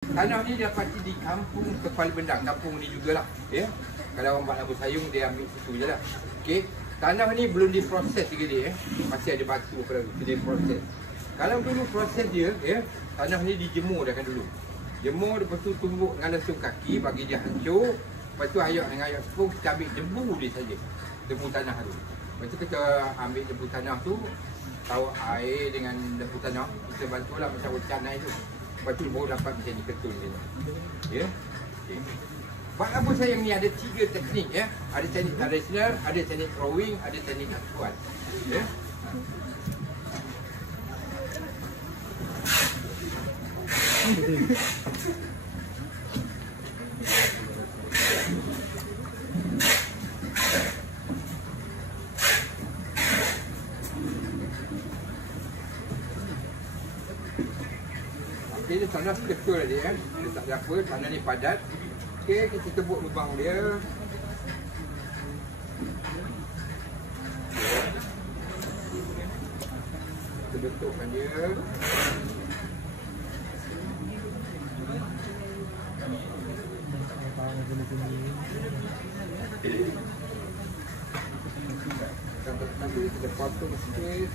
Tanah ni dapati di kampung Kepala Bendang, kampung ni jugalah, ya. Kalau orang buat labu sayung dia ambil situ je lah. Okey, tanah ni belum diproses lagi dia, masih ada batu apa lagi, dia proses. Kalau dulu proses dia, ya, tanah ni dijemur dah kan dulu. Jemur, lepas tu tumbuk dengan lesung kaki bagi dia hancur. Lepas tu ayak dengan ayak sepung kita ambil debu dia saja, debu tanah tu. Lepas tu kita ambil debu tanah tu, tahu air dengan debu tanah, kita bantulah macam ucan air tu. Lepas tu baru dapat macam ni, ketul je. Ya. Okay. Buat labu sayung ni ada 3 teknik, ya. Ada teknik tradisional, ada teknik drawing, ada teknik natural. Ya. Okey, tanah ketul dia, dia tak ada apa, tanah ni padat. Okey, kita tebuk lubang dia. Kita bentukkan dia. Tapi kita potong sikit.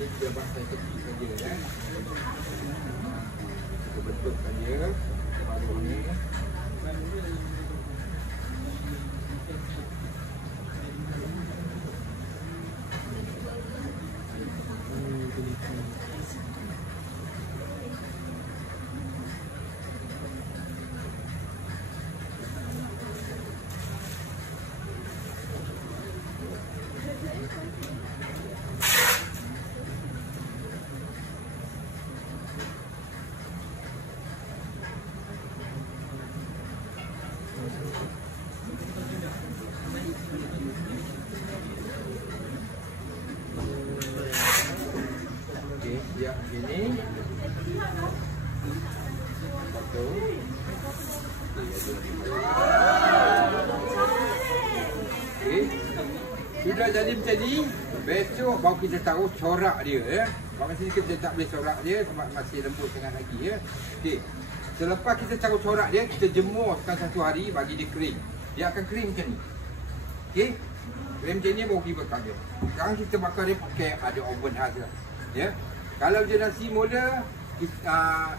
Ini kita bangkai kecil saja, ya. Kita bentukkan dia. Baru ni. Siap begini. Okey. Sudah jadi macam ni, besok baru kita tahu corak dia, ya. Kat sini kita tak boleh corak dia sebab masih lembut sangat lagi, ya. Okey. Selepas kita tahu corak dia, kita jemurkan 1 hari bagi dia kering. Dia akan kering macam ni. Okey. Kering macam ni baru kita bakar dia. Sekarang kita bakar dia pakai ada oven khas lah. Ya. Kalau generasi mula,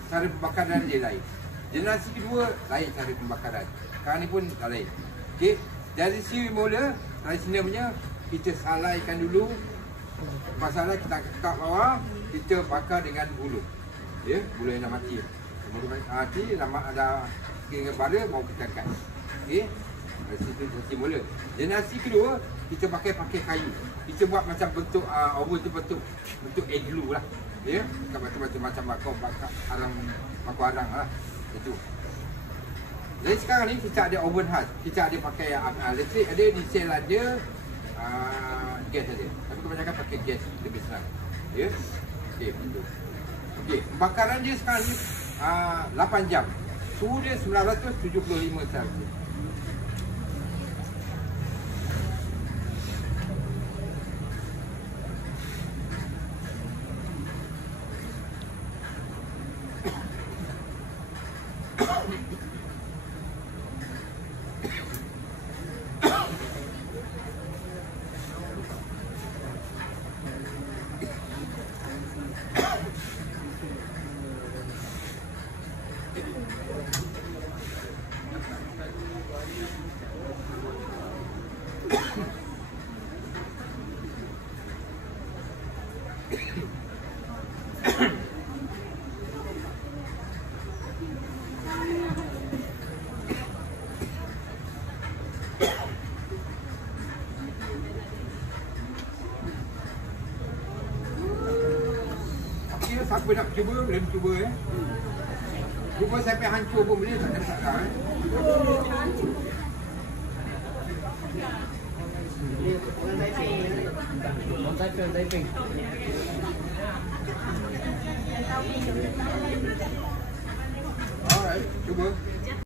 cara pembakaran dia lain. Generasi kedua, lain cara pembakaran. Sekarang ni pun tak lain. Okey. Dari si mula, tradisional punya, kita salaikan dulu. Lepas salai, kita angkat bawah, kita bakar dengan bulu. Ya, bulu yang dah mati. Bulu mati, ada kira bara, baru kita angkat. Okey. Dari situ generasi mula. Generasi kedua, kita pakai kayu. Kita buat macam bentuk oven tu bentuk igloo lah. Ya, batu-batu macam bakar arang, bakar arang lah. Itu. Jadi sekarang ni kita ada oven khas. Kita ada pakai elektrik, ada diesel, ada gas ada. Tapi kebanyakan pakai gas lebih senang. Ya. Okey, betul. Okey, bakaran dia sekarang ni 8 jam. Suhu dia 975 Celsius. Siapa nak cuba, boleh cuba, ya. Cuba sampai hancur pun boleh, tak ada masalah, Taiping. Alright, cuba.